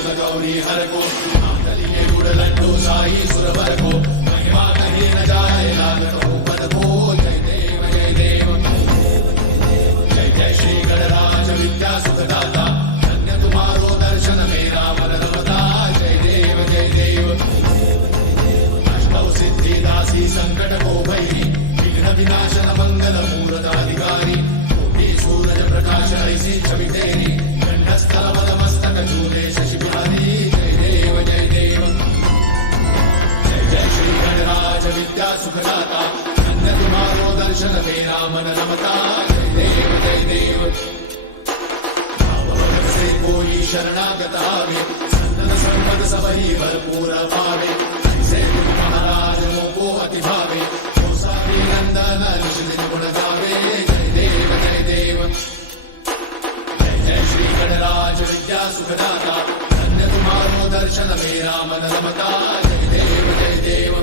गौरी हर को मांगलिये गुड़ लड्डू साई सुरवर को महिमा कहीं न जाए लागत हो पद को जय देव जय देव जय जय श्री गणराज विद्या सुखदाता धन्य तुम्हारो दर्शन मेरा मन रमता जय देव जय देव अष्टौ सिद्धि दासी संकट को भैरी विघ्न विनाशन मंगल मूर्ताधिकारी कोटि सूरज प्रकाश ऐसी छवि तेरी कंठस्थल मस्तक झूले शशि बिहारी जय देव जय देव जय जय श्री गणराज विद्या सुखदाता धन्य तुम्हारो दर्शन मेरा मन रमता जय देव जय देव भाव से कोई शरणागत आवे संतन संपद सबही भरपूर पावे ऐसे तुम महाराज मोको अति भावे तो सारी नंदन निश्चित गुण गावे जय देव जय देव जय जय श्री गणराज विद्या सुखदाता धन्य तुम्हारो दर्शन मेरा मन रमता जय देव जय देव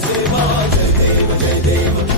जय देव जय देव